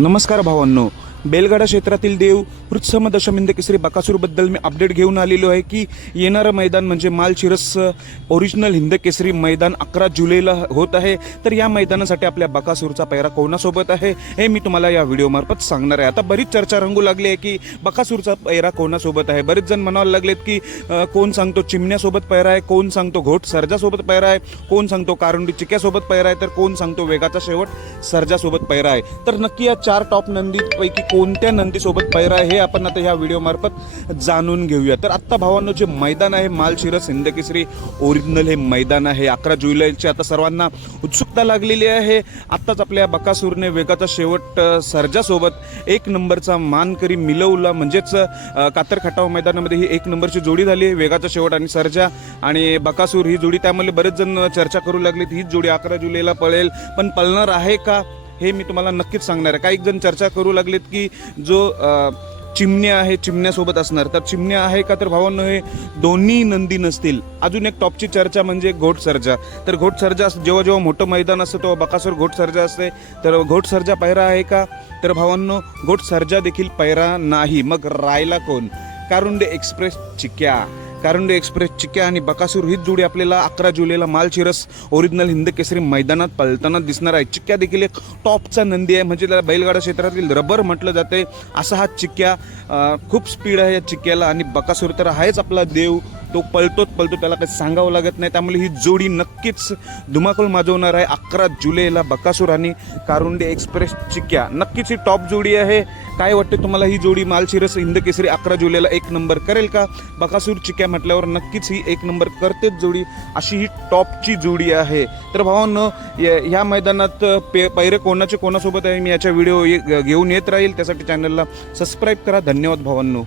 नमस्कार भावांनो. बेलगाडा क्षेत्रातील देव वृत्सम दशमिंद केसरी बकासूरबद्दल मी अपडेट घेऊन आलेलो आहे की येणारं मैदान म्हणजे मालशिरस ओरिजिनल हिंद केसरी मैदान अकरा जुलैला होत आहे. तर या मैदानासाठी आपल्या बकासूरचा पैरा कोणासोबत आहे हे मी तुम्हाला या व्हिडिओमार्फत सांगणार आहे. आता बरीच चर्चा रंगू लागली आहे की बकासूरचा पैरा कोणासोबत आहे? बरेच जण म्हणायला लागलेत की कोण सांगतो चिमण्यासोबत पैरा आहे कोण सांगतो घोट सर्जासोबत पैरा आहे कोण सांगतो कारुंडी चिक्यासोबत पैरा आहे तर कोण सांगतो वेगाचा शेवट सर्जासोबत पैरा आहे. तर नक्की या चार टॉप नंदीपैकी कोणत्या नंदीसोबत पैरा आहे हे आपण आता ह्या व्हिडिओमार्फत जाणून घेऊया. तर आत्ता भावांनो जे मैदान आहे मालशिरस हिंदकेसरी ओरिजिनल हे मैदान आहे. अकरा जुलैची आता सर्वांना उत्सुकता लागलेली आहे. आत्ताच आपल्या बकासूरने वेगाचा शेवट सर्जासोबत एक नंबरचा मानकरी मिलवला. म्हणजेच कातर खटाव मैदानामध्ये ही एक नंबरची जोडी झाली. आहे वेगाचा शेवट आणि सर्जा आणि बकासूर ही जोडी. त्यामध्ये बरेच जण चर्चा करू लागलीत. हीच जोडी अकरा जुलैला पळेल. पण पळणार आहे का? हे मी तुम्हाला नक्कीच सांगणार आहे. काही जण चर्चा करू लागलेत की जो चिमण्या आहे चिमण्यासोबत असणार. तर चिमण्या आहे का? तर भावांनो हे दोन्ही नंदी नसतील. अजून एक टॉपची चर्चा म्हणजे घोट सर्जा तर घोटसर्जा अस- जेव्हा जेव्हा मोठं मैदान असतं तेव्हा बकासूर घोटसर्जा असते. तर घोट सर्जा पायरा आहे का? तर भावांनो घोटसर्जा देखील पैरा नाही. मग रायला कोण? कारुंडे एक्सप्रेस चिक्या. कारंडो एक्सप्रेस चिक्या आणि बकासूर हीच जोडी आपल्याला अकरा जुलैला मालशिरस ओरिजिनल हिंद केसरी मैदानात पळताना दिसणार आहे. चिक्क्या देखील एक टॉपचा नंदी आहे. म्हणजे त्याला बैलगाडा क्षेत्रातील रबर म्हटलं जाते. असा हा चिक्क्या खूप स्पीड आहे या चिक्क्याला आणि बकासूर तर आहेच आपला देव. तो पळतोच पळतो त्याला काही सांगावं लागत नाही. त्यामुळे ही जोडी नक्कीच धुमाकूळ माजवणार आहे अकरा जुलैला बकासूर आणि कारुंडे एक्सप्रेस चिक्या. नक्कीच ही टॉप जोडी आहे. काय वाटते तुम्हाला ही जोडी? मालशिरस इंदकेसरी अकरा जुलैला एक नंबर करेल का? बकासूर चिक्या म्हटल्यावर नक्कीच ही एक नंबर करतेच जोडी. अशी ही टॉपची जोडी आहे. तर भावांनो ह्या मैदानात पे पैरे कोणाचे कोणासोबत आहे? मी याच्या व्हिडिओ घेऊन येत राहील. त्यासाठी चॅनलला सबस्क्राईब करा. धन्यवाद भावांनो.